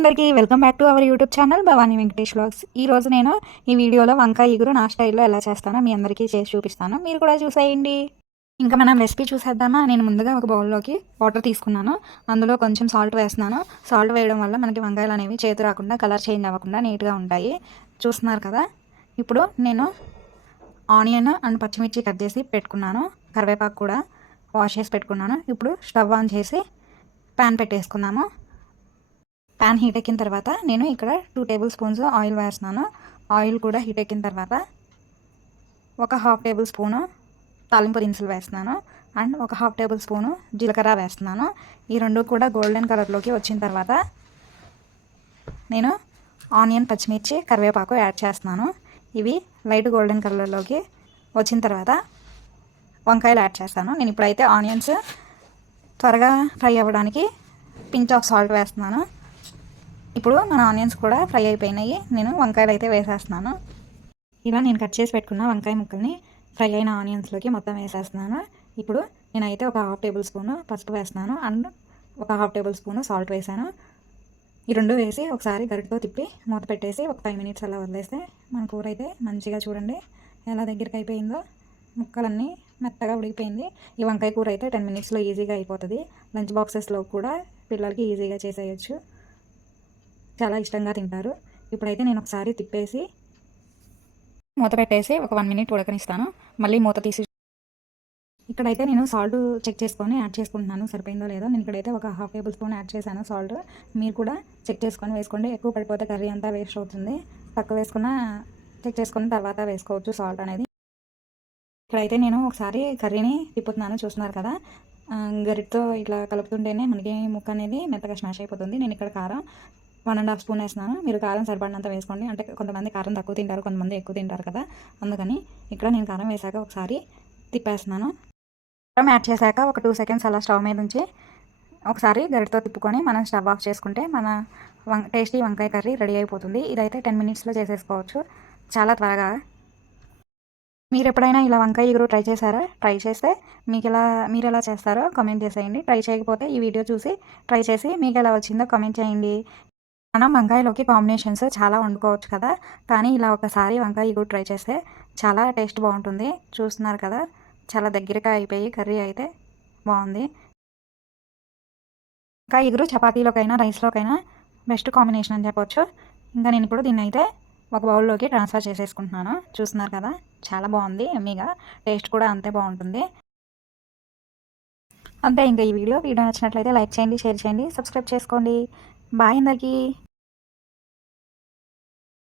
అందరికీ welcome back to our YouTube channel Bhavani Venkatesh vlogs. ఈరోజు నేను ఈ వీడియోలో వంకాయ ఇగురు నా స్టైల్లో ఎలా చేస్తానో మీ అందరికీ చేసి చూపిస్తాను. మీరు కూడా చూసేయండి. ఇంకా మనం రెసిపీ చూసేద్దామా. నేను ముందుగా ఒక బౌల్లోకి వాటర్ తీసుకున్నాను. అందులో కొంచెం సాల్ట్ వేస్తున్నాను. సాల్ట్ వేయడం వల్ల మనకి వంకాయలు అనేవి చేతి రాకుండా, కలర్ చేంజ్ అవ్వకుండా నీట్గా ఉంటాయి. చూస్తున్నారు కదా. ఇప్పుడు నేను ఆనియన్ అండ్ పచ్చిమిర్చి కట్ చేసి పెట్టుకున్నాను. కరివేపాకు కూడా వాష్ చేసి పెట్టుకున్నాను. ఇప్పుడు స్టవ్ ఆన్ చేసి ప్యాన్ పెట్టేసుకున్నాము. ప్యాన్ హీట్ ఎక్కిన తర్వాత నేను ఇక్కడ 2 టేబుల్ స్పూన్స్ ఆయిల్ వేస్తున్నాను. ఆయిల్ కూడా హీట్ ఎక్కిన తర్వాత ఒక 1/2 టేబుల్ స్పూను తాలింపు దినుసులు వేస్తున్నాను. అండ్ ఒక 1/2 టేబుల్ స్పూను జీలకర్ర వేస్తున్నాను. ఈ రెండు కూడా గోల్డెన్ కలర్లోకి వచ్చిన తర్వాత నేను ఆనియన్, పచ్చిమిర్చి, కరివేపాకు యాడ్ చేస్తున్నాను. ఇవి లైట్ గోల్డెన్ కలర్లోకి వచ్చిన తర్వాత వంకాయలు యాడ్ చేస్తాను. నేను ఇప్పుడైతే ఆనియన్స్ త్వరగా ఫ్రై అవ్వడానికి పించ్ ఆఫ్ సాల్ట్ వేస్తున్నాను. ఇప్పుడు మన ఆనియన్స్ కూడా ఫ్రై అయిపోయినాయి. నేను వంకాయలు అయితే వేసేస్తున్నాను. ఇలా నేను కట్ చేసి పెట్టుకున్న వంకాయ ముక్కల్ని ఫ్రై అయిన ఆనియన్స్లోకి మొత్తం వేసేస్తున్నాను. ఇప్పుడు నేనైతే ఒక 1/2 టేబుల్ స్పూను పసుపు వేస్తున్నాను. అండ్ ఒక 1/2 టేబుల్ స్పూను సాల్ట్ వేసాను. ఈ రెండు వేసి ఒకసారి గరిటతో తిప్పి మూత పెట్టేసి ఒక 5 మినిట్స్ అలా వదిలేస్తే మన కూర అయితే మంచిగా చూడండి ఎలా దగ్గరికి అయిపోయిందో. ముక్కలన్నీ మెత్తగా ఉడికిపోయింది. ఈ వంకాయ కూర అయితే 10 మినిట్స్లో ఈజీగా అయిపోతుంది. లంచ్ బాక్సెస్లో కూడా పిల్లలకి ఈజీగా చేసేయచ్చు. చాలా ఇష్టంగా తింటారు. ఇప్పుడైతే నేను ఒకసారి తిప్పేసి మూత పెట్టేసి ఒక 1 మినిట్ ఉడకనిస్తాను. మళ్ళీ మూత తీసి ఇక్కడైతే నేను సాల్ట్ చెక్ చేసుకొని యాడ్ చేసుకుంటున్నాను సరిపోయిందో లేదో. నేను ఇక్కడైతే ఒక 1/2 టేబుల్ స్పూన్ యాడ్ చేశాను సాల్ట్. మీరు కూడా చెక్ చేసుకొని వేసుకోండి. ఎక్కువ పడిపోతే కర్రీ అంతా వేస్ట్ అవుతుంది. తక్కువ వేసుకున్న చెక్ చేసుకున్న తర్వాత వేసుకోవచ్చు సాల్ట్ అనేది. ఇక్కడైతే నేను ఒకసారి కర్రీని తిప్పుతున్నాను. చూస్తున్నారు కదా. గరిటతో ఇట్లా కలుపుతుంటేనే మనకి ముక్క అనేది మెత్తగా స్మాష్ అయిపోతుంది. నేను ఇక్కడ కారం 1.5 స్పూన్ వేస్తున్నాను. మీరు కారం సరిపడినంత వేసుకోండి. అంటే కొంతమంది కారం తక్కువ తింటారు, కొంతమంది ఎక్కువ తింటారు కదా. అందుకని ఇక్కడ నేను కారం వేసాక ఒకసారి తిప్పేస్తున్నాను. కారం యాడ్ చేశాక ఒక 2 సెకండ్స్ అలా స్టవ్ మీద ఉంచి ఒకసారి గరిటతో తిప్పుకొని మనం స్టవ్ ఆఫ్ చేసుకుంటే మన టేస్టీ వంకాయ కర్రీ రెడీ అయిపోతుంది. ఇదైతే 10 మినిట్స్లో చేసేసుకోవచ్చు చాలా త్వరగా. మీరు ఎప్పుడైనా ఇలా వంకాయ ఇగురు ట్రై చేశారా? ట్రై చేస్తే మీరు ఎలా చేస్తారో కామెంట్ చేసేయండి. ట్రై చేయకపోతే ఈ వీడియో చూసి ట్రై చేసి మీకు ఎలా వచ్చిందో కామెంట్ చేయండి. మనం వంకాయలోకి కాంబినేషన్స్ చాలా వండుకోవచ్చు కదా. కానీ ఇలా ఒకసారి వంకాయ ఇగురు ట్రై చేస్తే చాలా టేస్ట్ బాగుంటుంది. చూస్తున్నారు కదా, చాలా దగ్గరగా అయిపోయి కర్రీ అయితే బాగుంది. వంకాయ ఇగురు చపాతీలోకైనా రైస్లోకైనా బెస్ట్ కాంబినేషన్ అని చెప్పొచ్చు. ఇంకా నేను ఇప్పుడు దీన్ని అయితే ఒక బౌల్లోకి ట్రాన్స్ఫర్ చేసేసుకుంటున్నాను. చూస్తున్నారు కదా, చాలా బాగుంది. ఎమ్మీగా టేస్ట్ కూడా అంతే బాగుంటుంది. అంతే. ఇంకా ఈ వీడియో నచ్చినట్లయితే లైక్ చేయండి, షేర్ చేయండి, సబ్స్క్రైబ్ చేసుకోండి. బాయ్ అందరికీ.